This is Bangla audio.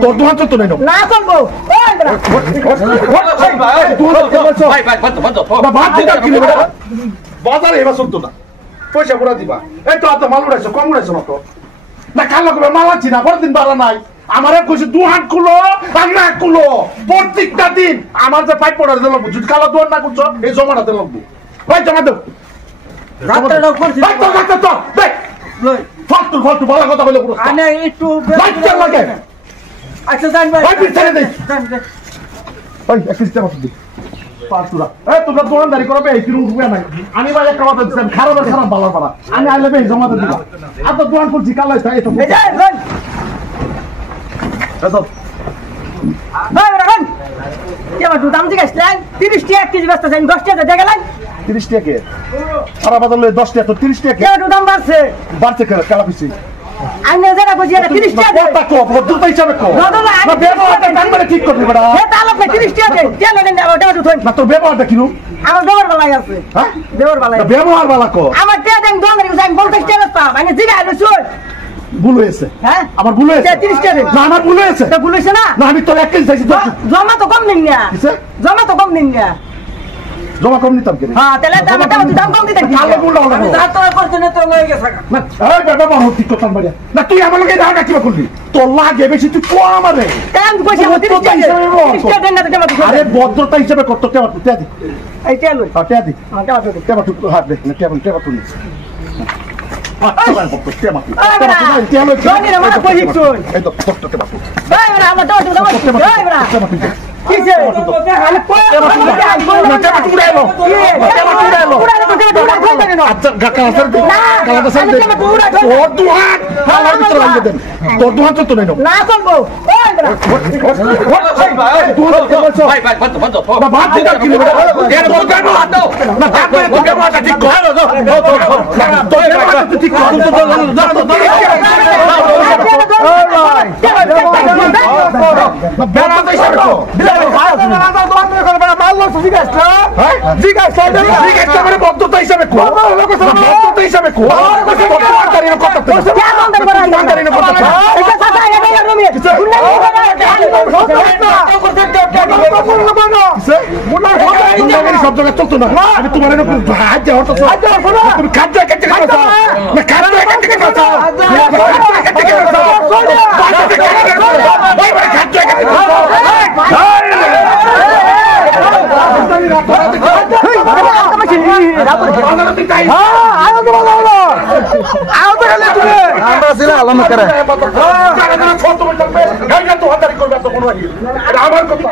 তোর দোকান তো নাই না করবো বাজারে এবার চলতো না পয়সা করে দিবা এই তো আপনার মাল উড়াইছো কম উড়াইছো না তো না খাল মাল আনছি না পরের বাড়া নাই আমার কইছে 2 হাত খুলো আর না খুলো প্রত্যেকটা দিন আমার যে পাইপ পড়া দিলাম যদি কালো দোয়ার না করছো এই জমাটা দিলাম ভাই জমা দেব রাতটা করছি ভাই তো রাতটা তো দেখ ফালতু ফালতু বলা কথা বলে পুরো আনে একটু লাইট লাগে আচ্ছা জান ভাই ভাই পিছনে দে ভাই একটা সিস্টেম আছে পাঁচুরা এই তোমরা দোকানদারি করবে এই কিরকম রুপে নাই আমি ভাই একটা কথা দিচ্ছি খারাপ ভালো পারা আমি আইলে ভাই জমা দিবা আর তো দোকান করছি কালাই তাই তো এই যান ভাই এসো ভাই রাখুন কেমন দাম জিজ্ঞাস 30 টাকা কেজি বস্তা চাই 10 টাকা দিয়ে গেলেন 30 টাকা সারা বাজারে 10 টাকা তো 30 টাকা কেমন দাম বাড়ছে বাড়ছে কালা পিসি আইনে যারা বুঝি এটা 30 টাকা দেয় কথা কো বদলতা হিসাবে কো না ব্যবহারটা টান মানে ঠিক করতে পারা হে তাহলে 30 টাকা দেয় কেন দেন ওটা উঠুন না তোর ব্যবহারটা কিরু আমার দেওয়ার বেলায় আছে হ্যাঁ দেওয়ার বেলায় ব্যবহার বালা কো আমার টাকা দেন দোকানে আমি 50 টাকা পাব আমি জিগা আইলো শুন ভুল হয়েছে হ্যাঁ আমার ভুল হয়েছে 30 টাকা না আমার ভুল হয়েছে এটা ভুল হইছে না না আমি তোর 1 কেজি চাইছি জমা তো কম নিন না কিসে জমা তো কম নিন না জমা কম নিতাম কেন হ্যাঁ তাহলে দাম কম দিতেন কি কালো ভুল হলো যা তো করতে না তো লয়ে গেছে না এই বাবা বাবা ঠিক কথা বলি না তুই আমার লগে রাগা কিবা করলি তোর লাগে বেশি তুই কো আমারে কেন কইছি 30 টাকা দেন না তো জমা আরে ভদ্রতা হিসেবে করতে তে দি এই তেল লই তে দি টাকা তো তে তুই হাত দে না তে তুই আচ্ছা ভাই বক্ত তে মাতি জনি রে মারা কই হিচুন এই তো বক্ত তে মাতি ভাই রা আমার তো দাও ভাই রা কিছে আমি কই তে মাতি উড়ে এলো আচ্ছা গাকা আসর দে গালা আসর দে তোর দুহাত হালার ভিতর লাগিয়ে দেন তোর দুহাত তো নাই না করবো ওই রা ভাই বন্ধ বাবা ঠিক আছে এর তো কেন হাত দাও না তারপরে তো কেন হাত ঠিক কর তো ঠিক কর সব জায়গায় চলতো না আমি তোমার হাত যাওয়ার তো তুমি খাদ্য এখান থেকে না খাদ্য এখান থেকে আমরা